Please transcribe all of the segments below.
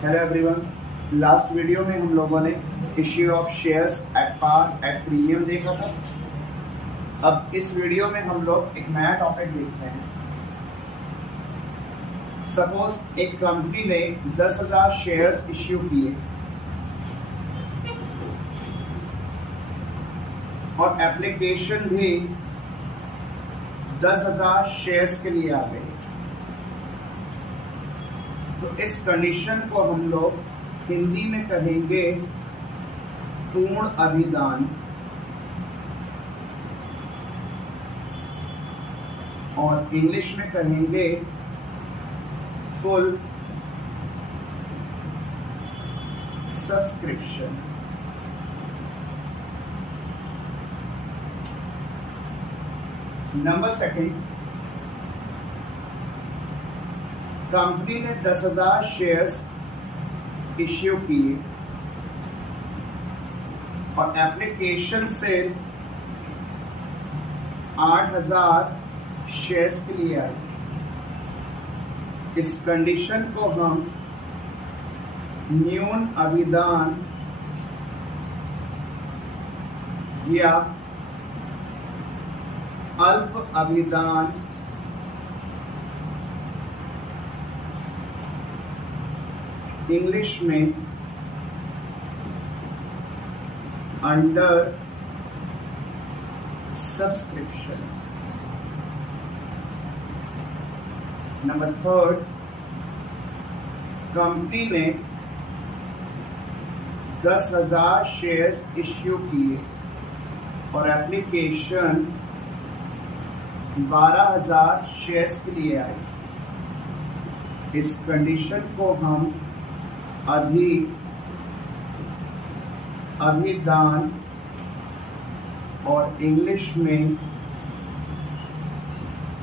Hello everyone. Last video में हम लोगों ने issue of shares at par at premium देखा था। अब इस वीडियो में हम लोग एक नया टॉपिक देखते हैं। सपोज एक कंपनी ने 10,000 शेयर्स इश्यू किए और एप्लीकेशन भी 10,000 शेयर्स के लिए आ गई। तो इस कंडीशन को हम लोग हिंदी में कहेंगे पूर्ण अभिदान और इंग्लिश में कहेंगे full subscription. Number second, company ने 10,000 शेयर्स इश्यू किए और एप्लीकेशन सिर्फ 8,000 शेयर्स के लिए आई। इस कंडीशन को हम न्यून अभिदान या अल्प अभिदान इंग्लिश में under subscription. Number third, company ने 10,000 शेयर्स इश्यू किए और एप्लीकेशन 12,000 शेयर्स के लिए आई। इस कंडीशन को हम अभिदान और इंग्लिश में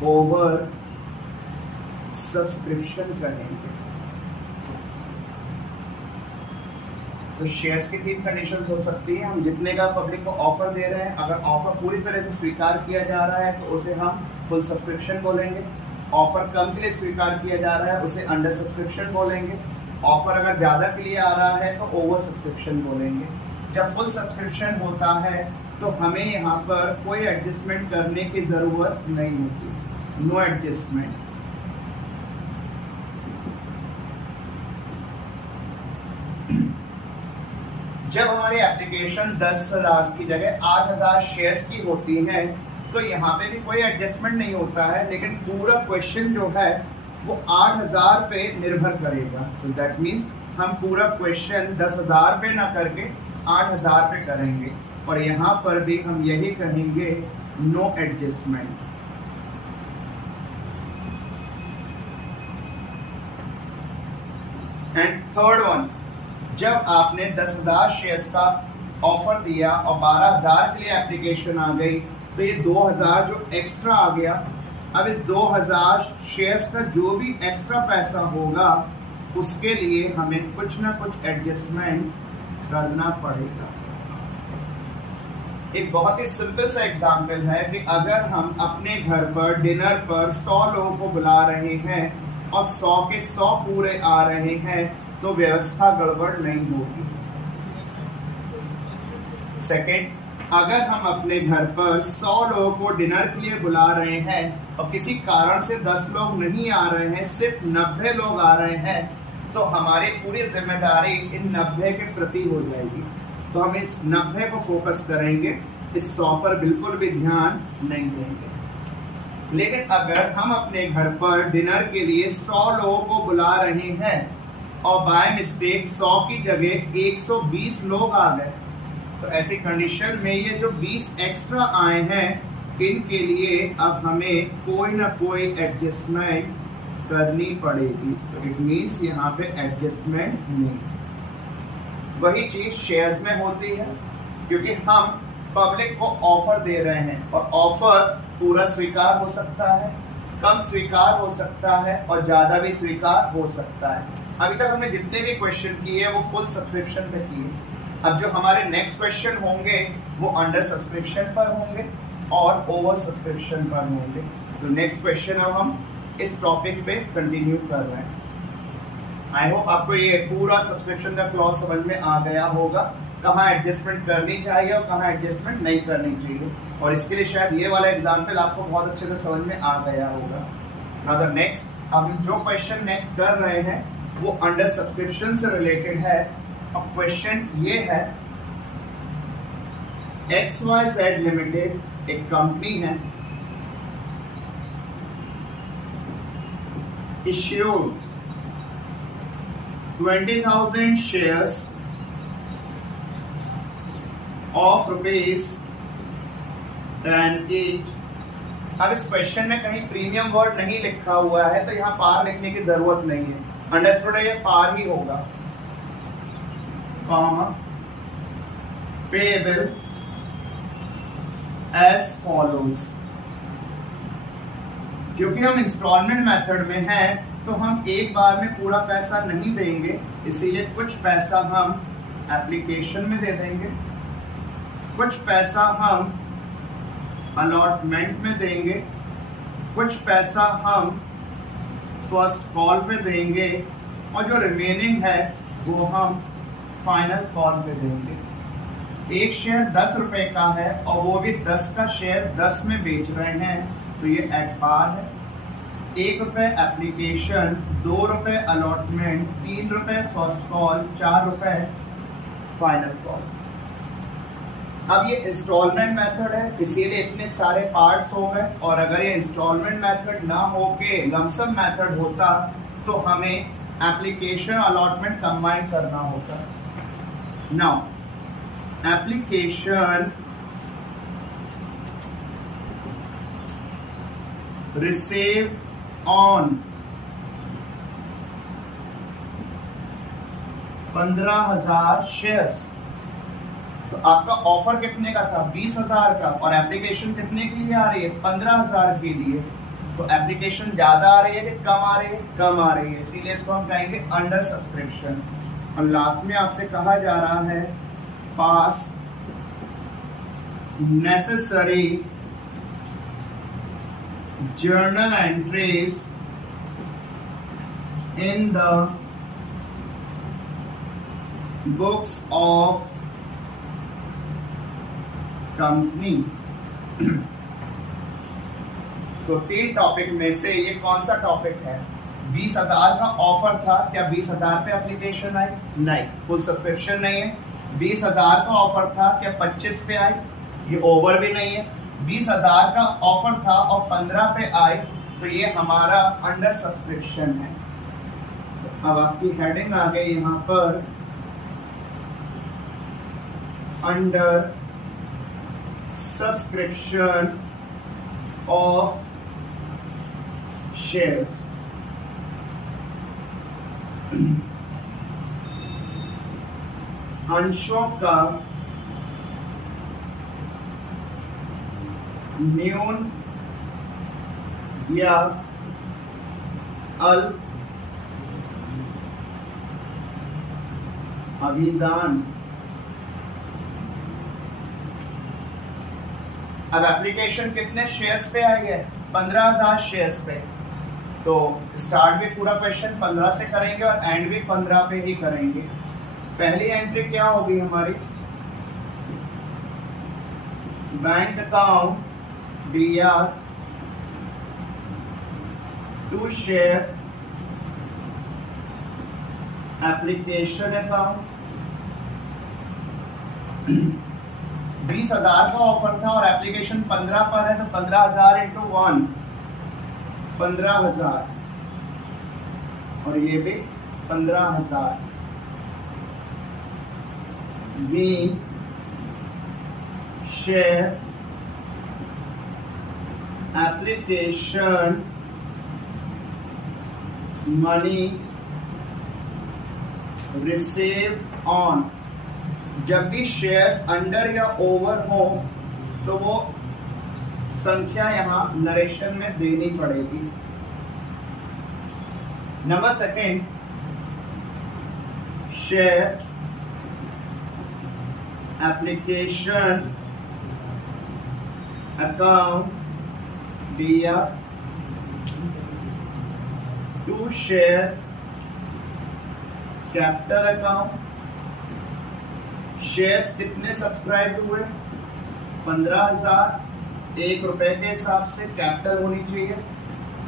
ओवर सब्सक्रिप्शन कहेंगे। तो शेयर्स की 3 कंडीशंस हो सकती है। हम जितने का पब्लिक को ऑफर दे रहे हैं, अगर ऑफर पूरी तरह से स्वीकार किया जा रहा है तो उसे हम फुल सब्सक्रिप्शन बोलेंगे। ऑफर कम के लिए स्वीकार किया जा रहा है उसे अंडर सब्सक्रिप्शन बोलेंगे। ऑफर अगर ज़्यादा के लिए आ रहा है तो ओवर सब्सक्रिप्शन बोलेंगे। जब फुल सब्सक्रिप्शन होता है तो हमें यहाँ पर कोई एडजस्टमेंट करने की ज़रूरत नहीं होती, नो एडजस्टमेंट। जब हमारी एप्लीकेशन 10,000 की जगह 8,000 शेयर्स की होती है तो यहाँ पे भी कोई एडजस्टमेंट नहीं होता है, लेकिन पूरा क्वेश्चन जो है वो 8,000 पे निर्भर करेगा। तो दैट मीन्स हम पूरा क्वेश्चन 10,000 पे ना करके 8,000 पे करेंगे और यहाँ पर भी हम यही कहेंगे no adjustment. And third one, जब आपने 10,000 शेयर्स का ऑफर दिया और 12,000 के लिए एप्लीकेशन आ गई तो ये 2,000 जो एक्स्ट्रा आ गया, अब इस 2,000 शेयर्स का जो भी एक्स्ट्रा पैसा होगा उसके लिए हमें कुछ ना कुछ एडजस्टमेंट करना पड़ेगा। एक बहुत ही सिंपल सा एग्जांपल है कि अगर हम अपने घर पर डिनर पर 100 लोगों को बुला रहे हैं और 100 के 100 पूरे आ रहे हैं तो व्यवस्था गड़बड़ नहीं होगी। सेकेंड, अगर हम अपने घर पर 100 लोगों को डिनर के लिए बुला रहे हैं और किसी कारण से 10 लोग नहीं आ रहे हैं, सिर्फ 90 लोग आ रहे हैं, तो हमारी पूरी जिम्मेदारी इन 90 के प्रति हो जाएगी। तो हम इस 90 को फोकस करेंगे, इस 100 पर बिल्कुल भी ध्यान नहीं देंगे। लेकिन अगर हम अपने घर पर डिनर के लिए 100 लोगों को बुला रहे हैं और बाय मिस्टेक 100 की जगह 120 लोग आ गए, तो ऐसी कंडीशन में ये जो 20 एक्स्ट्रा आए हैं इनके लिए अब हमें कोई ना कोई एडजस्टमेंट करनी पड़ेगी। तो इट मीन्स यहाँ पे एडजस्टमेंट नहीं। वही चीज शेयर्स में होती है, क्योंकि हम पब्लिक को ऑफर दे रहे हैं और ऑफर पूरा स्वीकार हो सकता है, कम स्वीकार हो सकता है और ज्यादा भी स्वीकार हो सकता है। अभी तक हमने जितने भी क्वेश्चन किए वो फुल सब्सक्रिप्शन पे किए। अब जो हमारे नेक्स्ट क्वेश्चन होंगे वो अंडर सब्सक्रिप्शन पर होंगे और ओवर सब्सक्रिप्शन पर होंगे। तो नेक्स्ट क्वेश्चन अब हम इस टॉपिक पे कंटिन्यू कर रहे हैं। आई होप आपको ये पूरा सब्सक्रिप्शन का क्लॉज समझ में आ गया होगा, कहाँ एडजस्टमेंट करनी चाहिए और कहाँ एडजस्टमेंट नहीं करनी चाहिए। और इसके लिए शायद ये वाला एग्जाम्पल आपको बहुत अच्छे से समझ में आ गया होगा। अगर नेक्स्ट हम जो क्वेश्चन नेक्स्ट कर रहे हैं वो अंडर सब्सक्रिप्शन से रिलेटेड है। अब क्वेश्चन ये है, XYZ लिमिटेड एक कंपनी है, issued 20,000 shares of rupees 10 each। अब इस क्वेश्चन में कहीं प्रीमियम वर्ड नहीं लिखा हुआ है तो यहाँ पार लिखने की जरूरत नहीं है, अंडरस्टूड है, ये पार ही होगा। Comma payable as follows. क्योंकि हम इंस्टॉलमेंट मेथड में हैं तो हम एक बार में पूरा पैसा नहीं देंगे, इसीलिए कुछ पैसा हम एप्लीकेशन में दे देंगे, कुछ पैसा हम अलॉटमेंट में देंगे, कुछ पैसा हम फर्स्ट कॉल पे देंगे और जो रिमेनिंग है वो हम फाइनल कॉल पे देंगे। एक शेयर 10 रुपए का है और वो भी 10 का शेयर 10 में बेच रहे हैं तो ये एट पार है। 1 रुपए एप्लीकेशन, 2 रुपए अलॉटमेंट, 3 रुपए फर्स्ट कॉल, 4 रुपए फाइनल कॉल। अब ये इंस्टॉलमेंट मेथड है इसीलिए इतने सारे पार्ट्स हो गए, और अगर ये इंस्टॉलमेंट मेथड ना होके लमसम मेथड होता तो हमें एप्लीकेशन अलॉटमेंट कंबाइन करना होता। Now application receive on 15,000 shares. तो आपका ऑफर कितने का था? 20,000 का, और एप्लीकेशन कितने के लिए आ रही है? 15,000 के लिए। तो एप्लीकेशन ज्यादा आ रही है कि कम आ रही है? कम आ रही है, इसीलिए इसको हम कहेंगे अंडर सब्सक्रिप्शन। और लास्ट में आपसे कहा जा रहा है पास necessary journal entries in the books of company. तो 3 टॉपिक में से ये कौन सा टॉपिक है? 20,000 का ऑफर था, क्या 20,000 पे एप्लीकेशन आई? नहीं, फुल सब्सक्रिप्शन नहीं है। 20,000 का ऑफर था, क्या 25 पे आई? ये ओवर भी नहीं है। 20,000 का ऑफर था और 15 पे आए तो ये हमारा अंडर सब्सक्रिप्शन है। तो अब आपकी हेडिंग आ गई यहाँ पर अंडर subscription of shares। अंशों का न्यून या अल्प अभिदान। अब एप्लीकेशन कितने शेयर्स पे आई है? 15,000 शेयर्स पे। तो स्टार्ट भी पूरा क्वेश्चन 15 से करेंगे और एंड भी 15 पे ही करेंगे। पहली एंट्री क्या होगी हमारी? Bank account BR to share application account. 20,000 का ऑफर था और एप्लीकेशन 15 पर है तो 15,000 इंटू 1 15,000 और ये भी 15,000। We share application money receive on. जब भी शेयर्स अंडर या ओवर हो तो वो संख्या यहां नरेशन में देनी पड़ेगी। Number second, share application account दिया to share capital account, shares कितने सब्सक्राइब हुए? 15,000, ₹1 के हिसाब से कैपिटल होनी चाहिए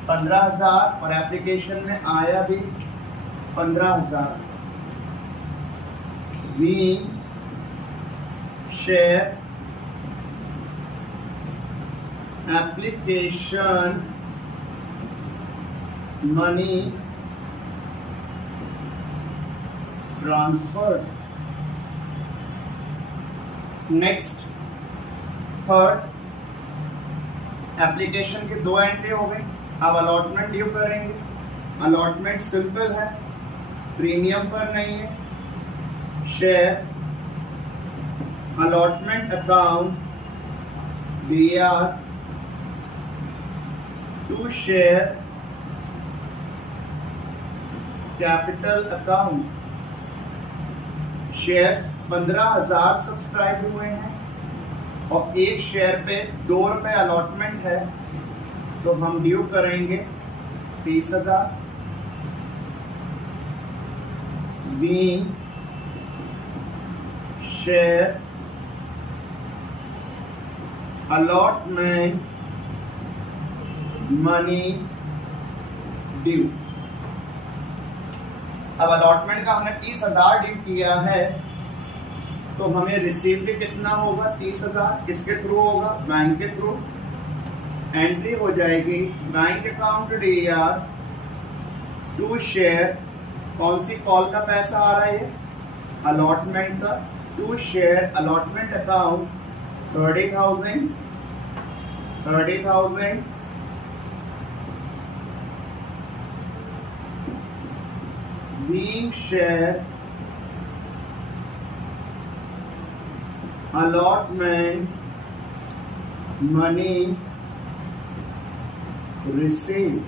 15,000 और एप्लीकेशन में आया भी 15,000। Being share application money transfer. Next third, application के 2 एंट्री हो गई। अब अलॉटमेंट ड्यू करेंगे। अलॉटमेंट सिंपल है, प्रीमियम पर नहीं है। Share allotment account BR to share capital account. Shares 15,000 subscribe हुए हैं और एक शेयर पे ₹2 अलॉटमेंट है, तो हम ड्यू करेंगे 30,000। Being share allotment money due. अब अलॉटमेंट का हमने 30,000 ड्यू किया है, तो हमें रिसीव भी कितना होगा? 30,000। किसके थ्रू होगा? बैंक के थ्रू। एंट्री हो जाएगी bank account DR to share. कौन सी कॉल का पैसा आ रहा है? ये अलॉटमेंट का। To share allotment account 30,000 being share allotment money received।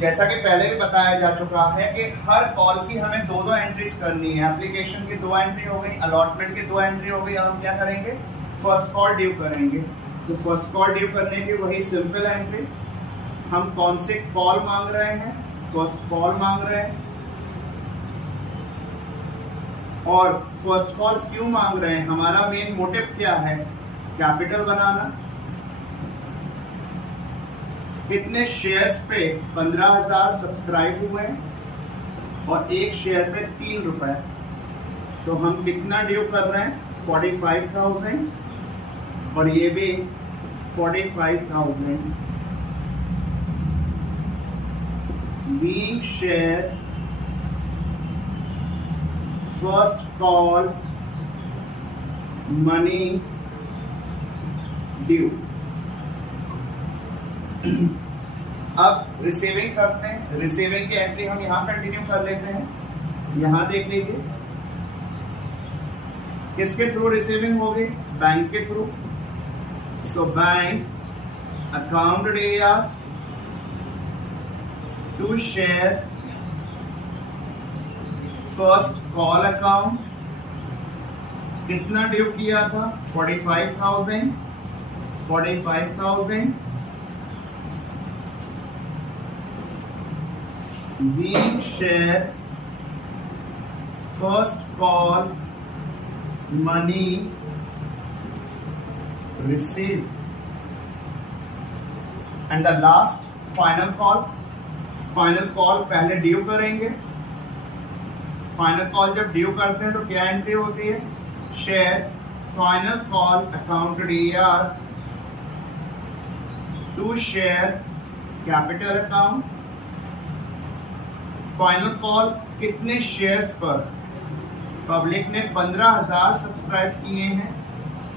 जैसा कि पहले भी बताया जा चुका है कि हर कॉल की हमें 2 एंट्रीज करनी है। एप्लीकेशन की 2 एंट्री हो गई, अलॉटमेंट की 2 एंट्री हो गई। अब हम क्या करेंगे? फर्स्ट कॉल ड्यू करेंगे। तो फर्स्ट कॉल ड्यू करने की वही सिंपल एंट्री। हम कौन से कॉल मांग रहे हैं? फर्स्ट कॉल मांग रहे हैं। और फर्स्ट कॉल क्यों मांग रहे हैं? हमारा मेन मोटिव क्या है? कैपिटल बनाना। कितने शेयर्स पे? 15,000 सब्सक्राइब हुए और एक शेयर पे ₹3। तो हम कितना ड्यू कर रहे हैं? 45,000 और ये भी 45,000। Being share first call money due. अब रिसीविंग करते हैं। रिसीविंग की एंट्री हम यहां कंटिन्यू कर लेते हैं। यहां देख लीजिए किसके थ्रू रिसीविंग होगी? बैंक के through. So bank account DR to share first call account. कितना ड्यू किया था? 45,000। Being share first call money receive. And the last final call. Final call पहले ड्यू करेंगे। फाइनल कॉल जब ड्यू करते हैं तो क्या एंट्री होती है? Share final call account DR to share capital account. Final call कितने शेयर्स पर? पब्लिक ने 15,000 सब्सक्राइब किए हैं,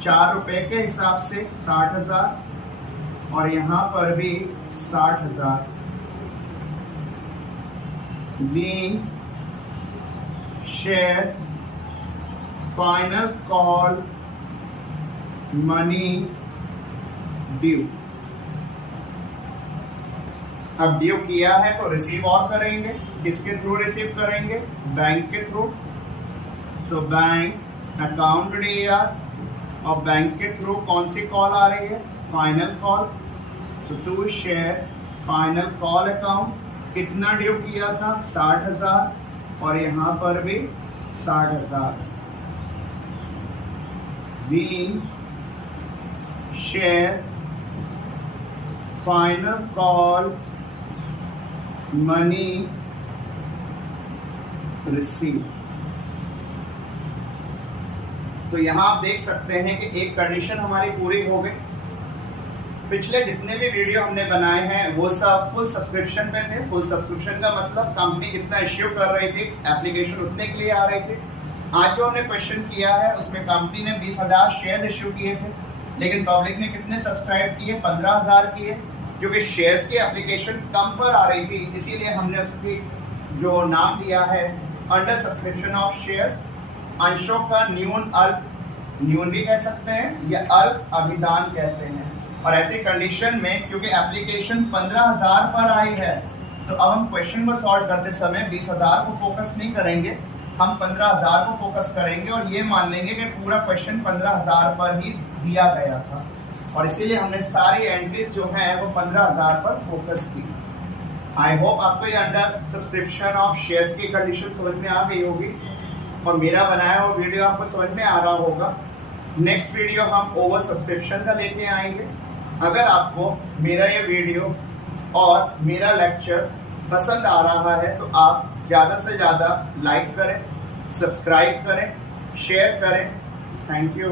₹4 के हिसाब से 60,000 और यहाँ पर भी 60,000। Being share final call money due. अब ड्यू किया है तो रिसीव और करेंगे। किसके थ्रू रिसीव करेंगे? बैंक के through. So bank account DR और बैंक के थ्रू कौन सी कॉल आ रही है? Final call. तो to share final call account कितना ड्यू किया था? 60,000 और यहाँ पर भी 60,000। Being share final call money receive. तो यहां आप देख सकते हैं कि एक कंडीशन हमारी पूरी हो गई। पिछले जितने भी वीडियो हमने बनाए हैं वो सब फुल सब्सक्रिप्शन पे थे। फुल सब्सक्रिप्शन का मतलब कंपनी कितना इश्यू कर रही थी, एप्लीकेशन उतने के लिए आ रहे थे। आज जो हमने क्वेश्चन किया है उसमें कंपनी ने 20,000 शेयर्स इश्यू किए थे, लेकिन पब्लिक ने कितने सब्सक्राइब किए? 15,000 किए। क्योंकि शेयर्स की एप्लीकेशन कम पर आ रही थी, इसीलिए हमने उसकी जो नाम दिया है अंडर सब्सक्रिप्शन ऑफ शेयर्स, अंशों का न्यून अल्प, न्यून भी कह सकते हैं या अल्प अभिदान कहते हैं। और ऐसी कंडीशन में क्योंकि एप्लीकेशन 15,000 पर आई है, तो अब हम क्वेश्चन को सॉल्व करते समय 20,000 को फोकस नहीं करेंगे, हम 15,000 को फोकस करेंगे और ये मान लेंगे कि पूरा क्वेश्चन 15,000 पर ही दिया गया था, और इसीलिए हमने सारी एंट्रीज जो है वो 15,000 पर फोकस की। आई होप आपको ये अंडर सब्सक्रिप्शन ऑफ शेयर्स की कंडीशन समझ में आ गई होगी और मेरा बनाया हुआ वीडियो आपको समझ में आ रहा होगा। नेक्स्ट वीडियो हम ओवर सब्सक्रिप्शन का लेके आएंगे। अगर आपको मेरा ये वीडियो और मेरा लेक्चर पसंद आ रहा है तो आप ज़्यादा से ज़्यादा लाइक करें, सब्सक्राइब करें, शेयर करें। Thank you.